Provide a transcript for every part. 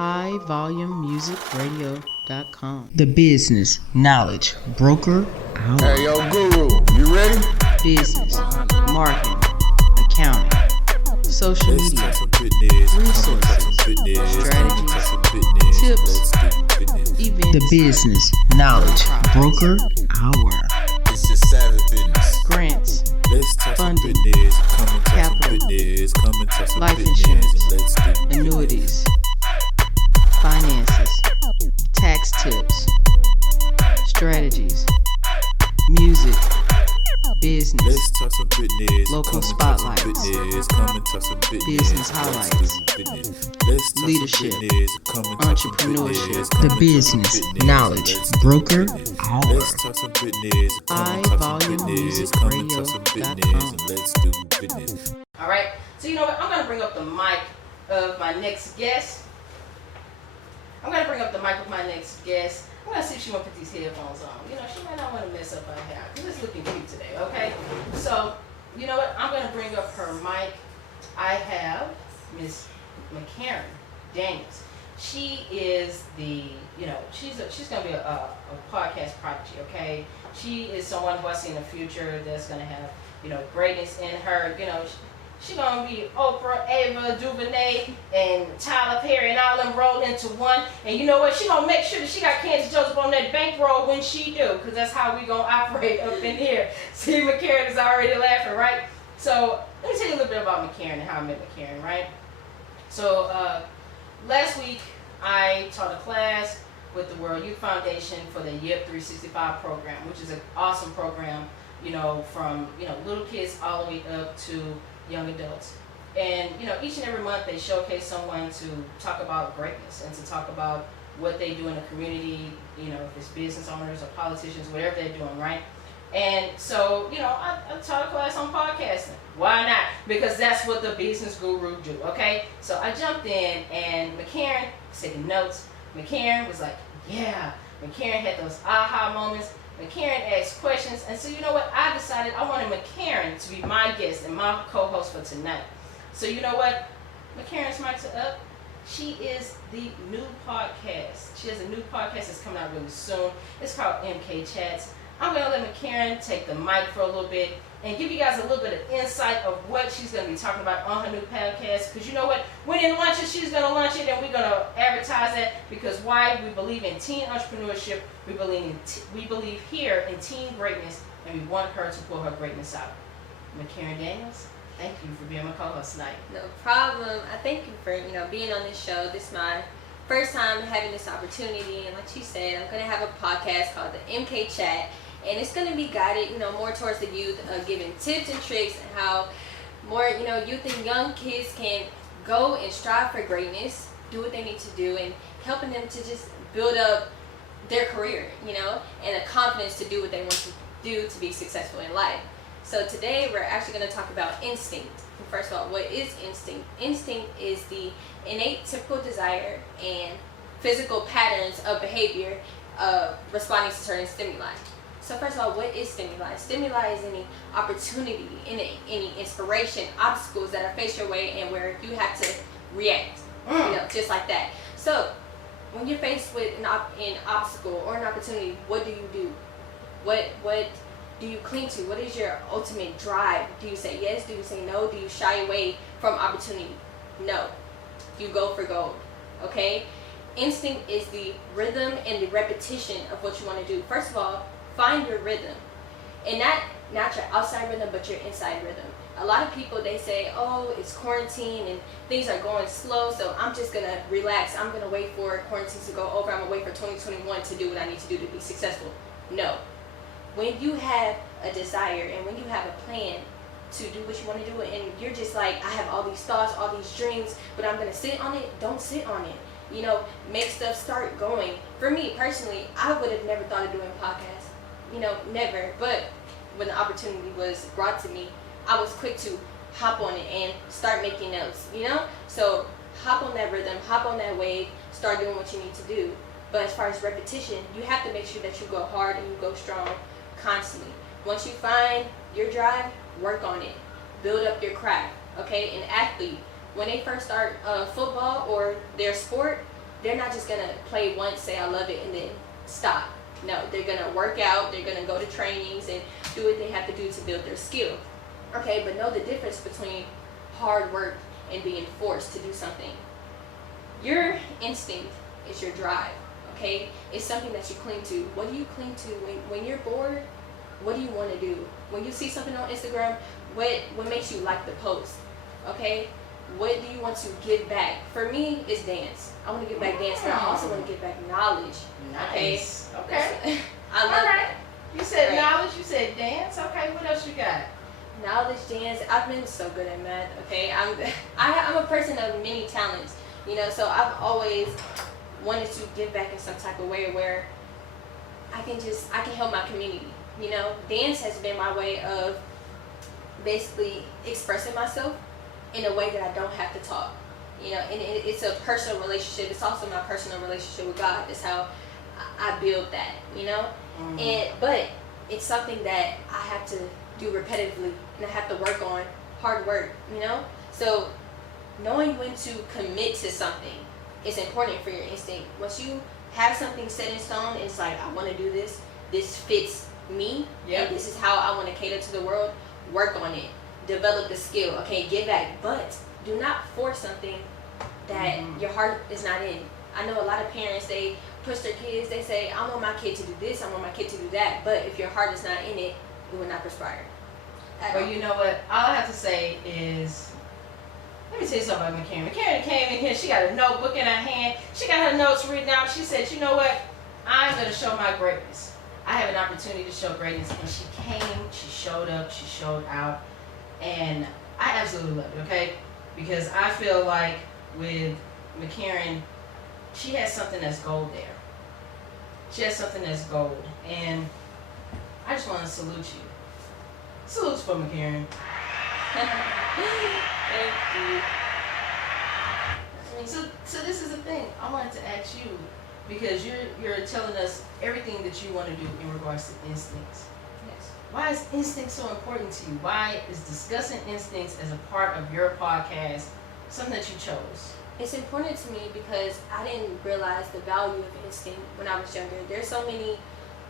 highvolumemusicradio.com. The Business Knowledge Broker Hour. Hey, yo, Guru, you ready? Business, marketing, accounting, social media, resources, strategies, tips, events. The Business Knowledge Broker Hour. It's just savage business. Grants, funding, capital, life insurance, annuities, finances, tax tips, strategies, music, business, local spotlights, business highlights, leadership, entrepreneurship. The Business Knowledge Broker Hour. highvolumemusicradio.com. All right, so you know what? I'm going to bring up the mic of my next guest. I'm going to see if she want to put these headphones on. You know, she might not want to mess up her hair because it's looking cute today, okay? So, you know what? I'm going to bring up her mic. I have Miss Mikarrin Daniels. She is she's going to be a podcast prodigy, okay? She is someone who I see in the future that's going to have, greatness in her. She's going to be Oprah, Ava DuVernay, and Tyler Perry, and all them rolled into one. And you know what? She's going to make sure that she got Candace Joseph on that bankroll when she do, because that's how we going to operate up in here. See, Mikarrin is already laughing, right? So let me tell you a little bit about Mikarrin and how I met Mikarrin, right? So last week, I taught a class with the World Youth Foundation for the YIP 365 program, which is an awesome program, from little kids all the way up to young adults. And each and every month they showcase someone to talk about greatness and to talk about what they do in the community, if it's business owners or politicians, whatever they're doing, right? And so, I taught a class on podcasting. Why not? Because that's what the business guru do, okay? So I jumped in and Mikarrin was taking notes. Mikarrin was like, yeah. Mikarrin had those aha moments. Mikarrin asked questions, and so you know what? I decided I wanted Mikarrin to be my guest and my co-host for tonight. So you know what? Mikarrin's mics are up. She is the new podcast. She has a new podcast that's coming out really soon. It's called MK Chats. I'm going to let Mikarrin take the mic for a little bit and give you guys a little bit of insight of what she's going to be talking about on her new podcast. Because you know what? We didn't launch it. She's going to launch it, and we're going to advertise it. Because why? We believe in teen entrepreneurship. We believe here in teen greatness, and we want her to pull her greatness out. Mikarrin Daniels, thank you for being my co-host tonight. No problem. I thank you for being on this show. This is my first time having this opportunity, and like she said, I'm going to have a podcast called the MK Chat. And it's going to be guided, more towards the youth, giving tips and tricks and how more, youth and young kids can go and strive for greatness, do what they need to do, and helping them to just build up their career, and the confidence to do what they want to do to be successful in life. So today we're actually going to talk about instinct. And first of all, what is instinct? Instinct is the innate typical desire and physical patterns of behavior responding to certain stimuli. So first of all, what is stimuli? Stimuli is any opportunity, any inspiration, obstacles that are faced your way and where you have to react, just like that. So when you're faced with an obstacle or an opportunity, what do you do? What do you cling to? What is your ultimate drive? Do you say yes? Do you say no? Do you shy away from opportunity? No. You go for gold, okay? Instinct is the rhythm and the repetition of what you want to do. First of all, find your rhythm, and not your outside rhythm, but your inside rhythm. A lot of people, they say, oh, it's quarantine and things are going slow, so I'm just gonna relax. I'm gonna wait for quarantine to go over. I'm gonna wait for 2021 to do what I need to do to be successful. No. When you have a desire and when you have a plan to do what you want to do, and you're just like, I have all these thoughts, all these dreams, but I'm gonna sit on it, don't sit on it. Make stuff start going. For me personally, I would have never thought of doing podcasts. Never. But when the opportunity was brought to me, I was quick to hop on it and start making notes, So hop on that rhythm, hop on that wave, start doing what you need to do. But as far as repetition, you have to make sure that you go hard and you go strong constantly. Once you find your drive, work on it. Build up your craft, okay? An athlete, when they first start football or their sport, they're not just gonna play once, say I love it, and then stop. No, they're gonna work out, they're gonna go to trainings and do what they have to do to build their skill. Okay, but know the difference between hard work and being forced to do something. Your instinct is your drive, okay? It's something that you cling to. What do you cling to when you're bored? What do you want to do? When you see something on Instagram, what makes you like the post, okay? What do you want to give back? For me, it's dance. I want to give back dance, but I also want to give back knowledge. Nice. Okay. I love that. You said Right. knowledge, you said dance. Okay, what else you got? Knowledge, dance. I've been so good at math. Okay, I'm a person of many talents. You know, so I've always wanted to give back in some type of way where I can help my community. You know, dance has been my way of basically expressing myself in a way that I don't have to talk. You know, and it's a personal relationship. It's also my personal relationship with God. That's how I build that. You know, but it's something that I have to do repetitively, and I have to work on hard work. You know, so knowing when to commit to something is important for your instinct. Once you have something set in stone, it's like, I want to do this. This fits me. Yep. And this is how I want to cater to the world. Work on it. Develop the skill. Okay, give back. But do not force something that your heart is not in. I know a lot of parents, they push their kids. They say, I want my kid to do this. I want my kid to do that. But if your heart is not in it, it will not perspire. Well, you know what? All I have to say is, let me tell you something about Mikarrin. Mikarrin came in here. She got a notebook in her hand. She got her notes written out. She said, you know what? I'm going to show my greatness. I have an opportunity to show greatness. And she came, she showed up, she showed out. And I absolutely love it, okay? Because I feel like with Mikarrin, she has something that's gold there. She has something that's gold. And I just want to salute you. Salutes for Mikarrin. Thank you. So this is the thing. I wanted to ask you, because you're telling us everything that you want to do in regards to instincts. Yes. Why is instinct so important to you? Why is discussing instincts as a part of your podcast something that you chose? It's important to me because I didn't realize the value of instinct when I was younger. There's so many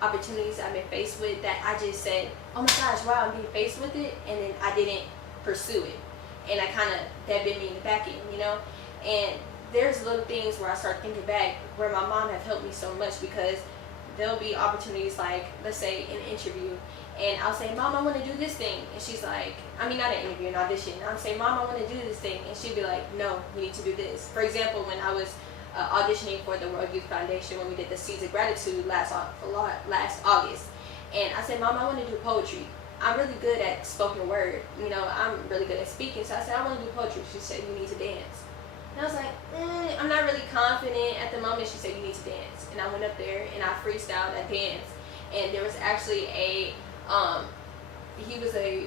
opportunities I've been faced with that I just said, oh my gosh, wow, I'm being faced with it, and then I didn't pursue it. And that bit me in the back end, you know? And there's little things where I start thinking back where my mom have helped me so much, because there'll be opportunities like, let's say, an interview, and I'll say, Mom, I want to do this thing. And she's like, not an interview, an audition. I'll say, Mom, I want to do this thing. And she'd be like, no, you need to do this. For example, when I was auditioning for the World Youth Foundation, when we did the Seeds of Gratitude last August. And I said, Mom, I want to do poetry. I'm really good at spoken word. You know, I'm really good at speaking. So I said, I want to do poetry. She said, you need to dance. And I was like, I'm not really confident at the moment. She said, you need to dance. And I went up there and I freestyled that dance. And there was actually he was a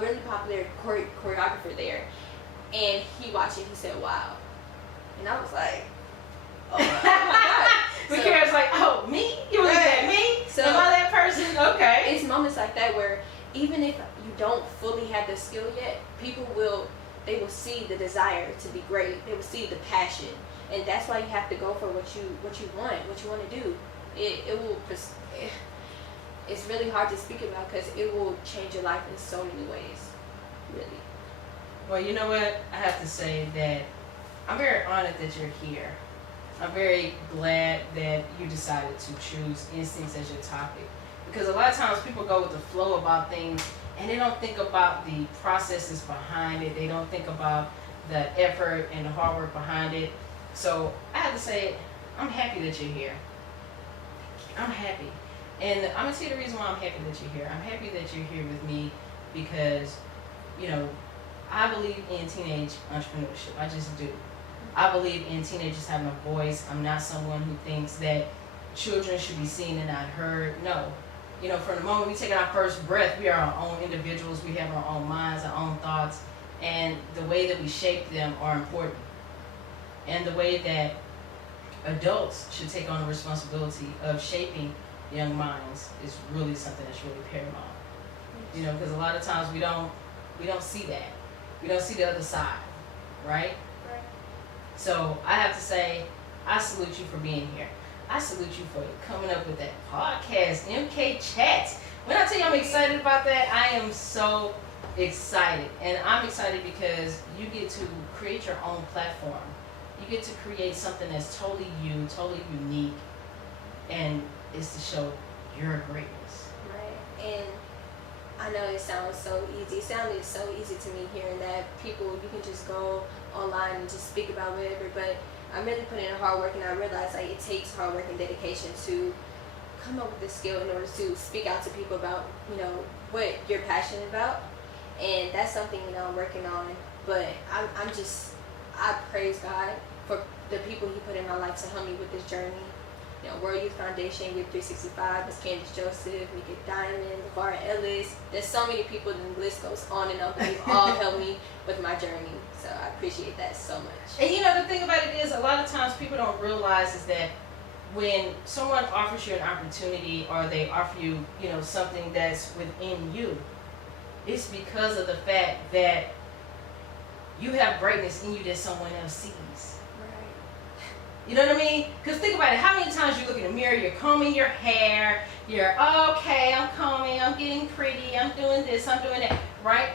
really popular choreographer there. And he watched it. He said, wow. And I was like, oh my God. Mikarrin's like, oh, me? You look at me? So, am I that person? Okay. It's moments like that where even if you don't fully have the skill yet, people will see the desire to be great. They will see the passion. And that's why you have to go for what you want to do. It's really hard to speak about because it will change your life in so many ways. Really. Well, you know what? I have to say that I'm very honored that you're here. I'm very glad that you decided to choose instincts as your topic. Because a lot of times people go with the flow about things and they don't think about the processes behind it. They don't think about the effort and the hard work behind it. So I have to say, I'm happy that you're here. I'm happy. And I'm going to tell you the reason why I'm happy that you're here. I'm happy that you're here with me because, you know, I believe in teenage entrepreneurship. I just do. I believe in teenagers having a voice. I'm not someone who thinks that children should be seen and not heard. No. You know, from the moment we take our first breath, we are our own individuals. We have our own minds, our own thoughts. And the way that we shape them are important. And the way that adults should take on the responsibility of shaping young minds is really something that's really paramount. You know, because a lot of times we don't see that. We don't see the other side, right? Right. So I have to say, I salute you for being here. I salute you for coming up with that podcast, MK Chats. When I tell you I'm excited about that, I am so excited. And I'm excited because you get to create your own platform. You get to create something that's totally you, totally unique, and it's to show your greatness. Right. And I know it sounds so easy. It sounded so easy to me hearing that people, you can just go online and just speak about whatever, but I really put in hard work, and I realized like it takes hard work and dedication to come up with this skill in order to speak out to people about, what you're passionate about. And that's something, I'm working on. But I praise God for the people he put in my life to help me with this journey. World Youth Foundation, Whip 365, Miss Candace Joseph, Mika Diamond, LeVar Ellis. There's so many people, and the list goes on and on, but they've all helped me with my journey. So I appreciate that so much. And the thing about it is, a lot of times people don't realize is that when someone offers you an opportunity, or they offer you, something that's within you, it's because of the fact that you have greatness in you that someone else sees. You know what I mean? Because think about it. How many times you look in the mirror, you're combing your hair, you're, okay, I'm combing, I'm getting pretty, I'm doing this, I'm doing that, right?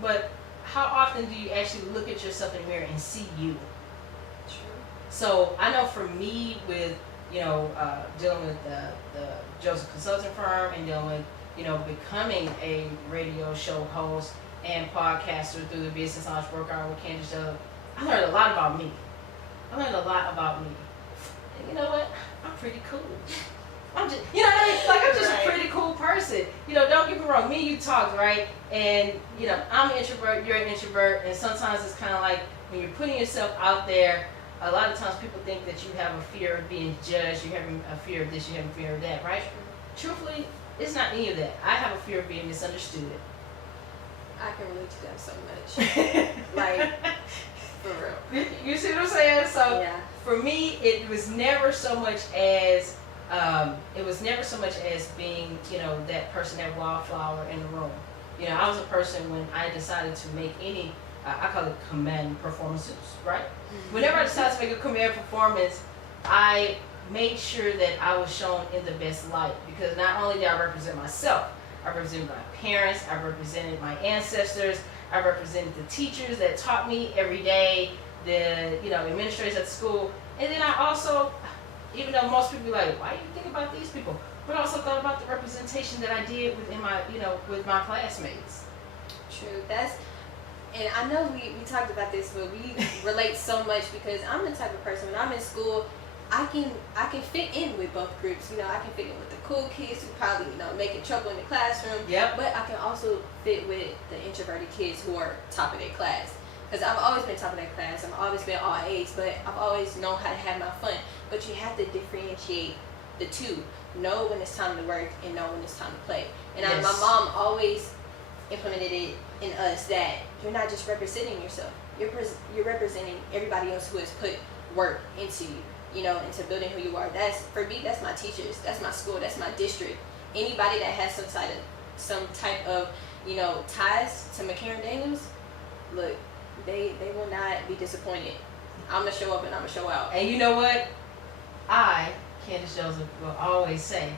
But how often do you actually look at yourself in the mirror and see you? True. So I know for me with, dealing with the Joseph Consulting Firm, and dealing with, becoming a radio show host and podcaster through the Business Entrepreneur with Candace Joseph, I learned a lot about me. And you know what? I'm pretty cool. I'm just, I'm just a pretty cool person. Don't get me wrong. Me and you talked, right? And, I'm an introvert, you're an introvert. And sometimes it's kind of like when you're putting yourself out there, a lot of times people think that you have a fear of being judged. You have a fear of this, you have a fear of that, right? Truthfully, it's not any of that. I have a fear of being misunderstood. I can relate to that so much. Like, for real. You see what I'm saying? So yeah. For me, it was never so much as being, that person, that wildflower in the room. I was a person when I decided to make any, I call it command performances, right? Mm-hmm. Whenever I decided to make a command performance, I made sure that I was shown in the best light, because not only did I represent myself, I represented my parents, I represented my ancestors, I represented the teachers that taught me every day, the administrators at the school, and then I also, even though most people are like, why do you think about these people? But I also thought about the representation that I did within my, with my classmates. True. And I know we talked about this, but we relate so much, because I'm the type of person, when I'm in school, I can fit in with both groups. I can fit in with the cool kids who probably, making trouble in the classroom. Yep. But I can also fit with the introverted kids who are top of their class. Because I've always been top of that class. I've always been all A's, but I've always known how to have my fun. But you have to differentiate the two. Know when it's time to work and know when it's time to play. And Yes. my mom always implemented it in us that you're not just representing yourself. You're representing everybody else who has put work into you. Into building who you are. For me, that's my teachers, that's my school, that's my district. Anybody that has some type of, ties to Mikarrin Daniels, look, they will not be disappointed. I'm gonna show up and I'm gonna show out. And you know what? I, Candace Joseph, will always say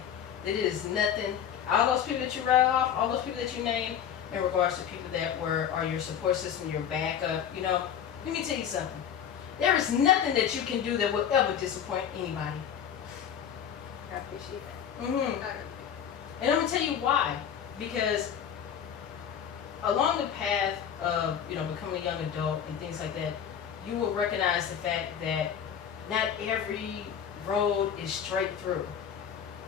that it is nothing. All those people that you read off, all those people that you named, in regards to people that are your support system, your backup. Let me tell you something. There is nothing that you can do that will ever disappoint anybody. I appreciate that. Mm-hmm. And I'm going to tell you why. Because along the path of, becoming a young adult and things like that, you will recognize the fact that not every road is straight through.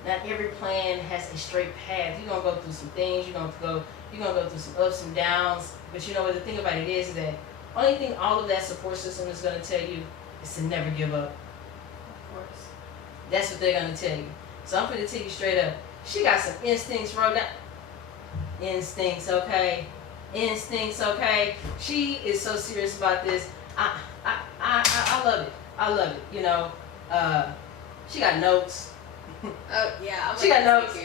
Not every plan has a straight path. You're going to go through some things. You're going to go through some ups and downs. But what the thing about it is that only thing all of that support system is going to tell you is to never give up. Of course. That's what they're going to tell you. So I'm going to tell you straight up. She got some instincts wrote down. Instincts, okay? Instincts, okay? She is so serious about this. I love it. I love it. She got notes. Oh yeah, She got notes.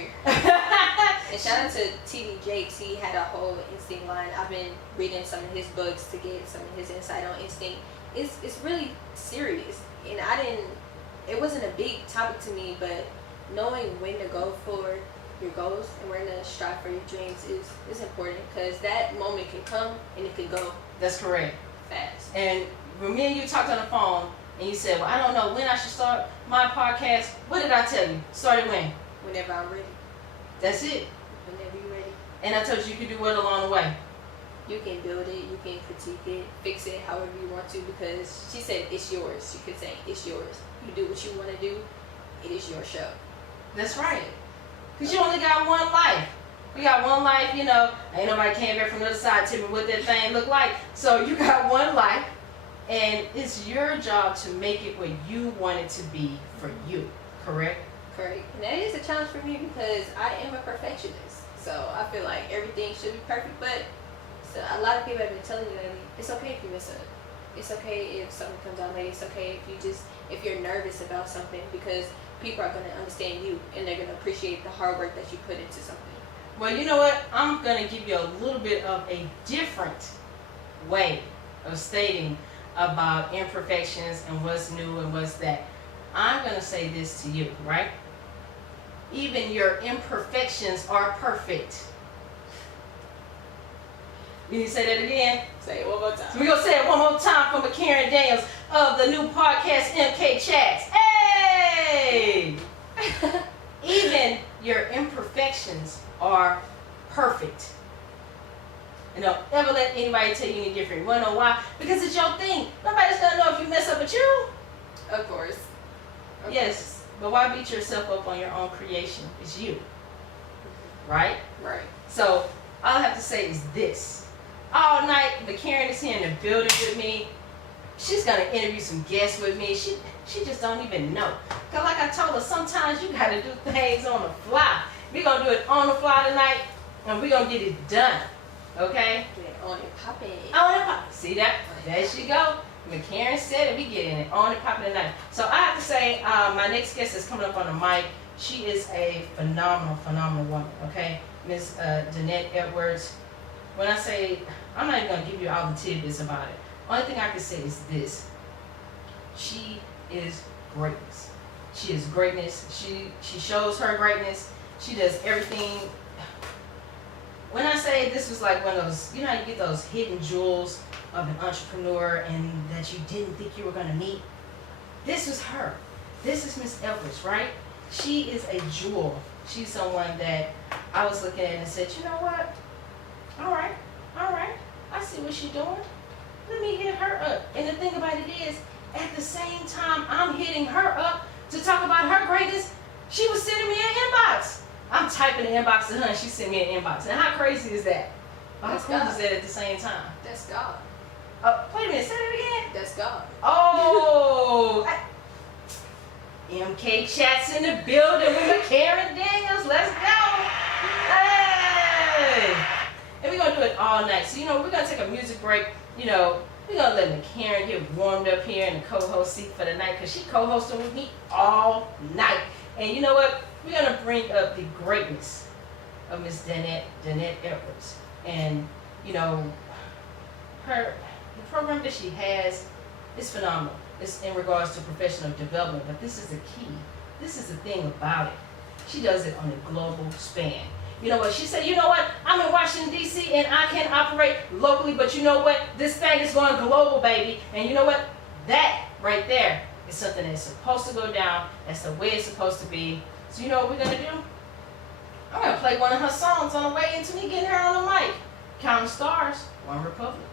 And shout out to T.D. Jakes. He had a whole instinct line. I've been reading some of his books to get some of his insight on instinct. It's really serious, and I didn't it wasn't a big topic to me, but knowing when to go for your goals and when to strive for your dreams is important, because that moment can come and it can go. That's correct. Fast. And when me and you talked on the phone and you said, well, I don't know when I should start my podcast, what did I tell you? Start it when? Whenever I'm ready. That's it. Whenever you're ready. And I told you you could do what along the way? You can build it, you can critique it, fix it however you want to, because she said it's yours. She could say it's yours. You do what you want to do. It is your show. That's right. Because you only got one life. You got one life, you know. Ain't nobody came back from the other side to me what that thing look like. So you got one life, and it's your job to make it what you want it to be for you. Correct? Correct. And that is a challenge for me because I am a perfectionist. So I feel like everything should be perfect. But so a lot of people have been telling me lately, it's okay if you mess up. It's okay if something comes out late. It's okay if you're nervous about something, because people are going to understand you and they're going to appreciate the hard work that you put into something. Well, you know what? I'm going to give you a little bit of a different way of stating about imperfections and what's new and what's that. I'm going to say this to you, right? Even your imperfections are perfect. You need to say that again? Say it one more time. So we're going to say it one more time for Mikarrin Daniels of the new podcast, MK Chats. Hey! Even your imperfections are perfect. And don't ever let anybody tell you any different. You want to know why? Because it's your thing. Nobody's going to know if you mess up but you. Of course. Yes. But why beat yourself up on your own creation? It's you. Right? Right. So all I have to say is this. All night, Mikarrin is here in the building with me. She's going to interview some guests with me. She just don't even know. Because like I told her, sometimes you got to do things on the fly. We're going to do it on the fly tonight, and we're going to get it done. Okay? On it, pop it. On it, pop it. See that? There she go. Mikarrin said it. We getting it on it, pop it tonight. So I have to say, my next guest is coming up on the mic. She is a phenomenal woman. Okay? Miss Danette Edwards. When I say, I'm not even going to give you all the tidbits about it. Only thing I can say is this. She is greatness. She is greatness. She shows her greatness. She does everything. When I say this was like one of those, you know how you get those hidden jewels of an entrepreneur and that you didn't think you were going to meet? This was her. This is Miss Edwards, right? She is a jewel. She's someone that I was looking at and said, you know what? All right. I see what she's doing. Let me hit her up. And the thing about it is, at the same time I'm hitting her up to talk about her greatness, she was sending me an inbox. I'm typing an inbox to her and she sent me an inbox. Now how crazy is that? How cool is that at the same time? That's God. Wait a minute, say that again? That's God. Oh! MK Chats in the building with Mikarrin Daniels. Let's go! Hey! And we're going to do it all night. So, we're going to take a music break. We're going to let Mikarrin get warmed up here in the co-host seat for the night, because she co-hosting with me all night. And you know what? We're going to bring up the greatness of Miss Danette Edwards. And, the program that she has is phenomenal. It's in regards to professional development, but this is the key. This is the thing about it. She does it on a global span. You know what? She said, you know what? I'm in Washington, D.C., and I can operate locally, but you know what? This thing is going global, baby. And you know what? That right there is something that's supposed to go down. That's the way it's supposed to be. So you know what we're going to do? I'm going to play one of her songs on the way into me getting her on the mic. Counting Stars, One Republic.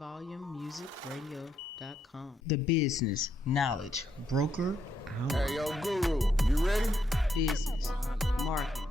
HighVolumeMusicRadio.com. The business knowledge broker out. Hey, yo, Guru, you ready? Business, marketing,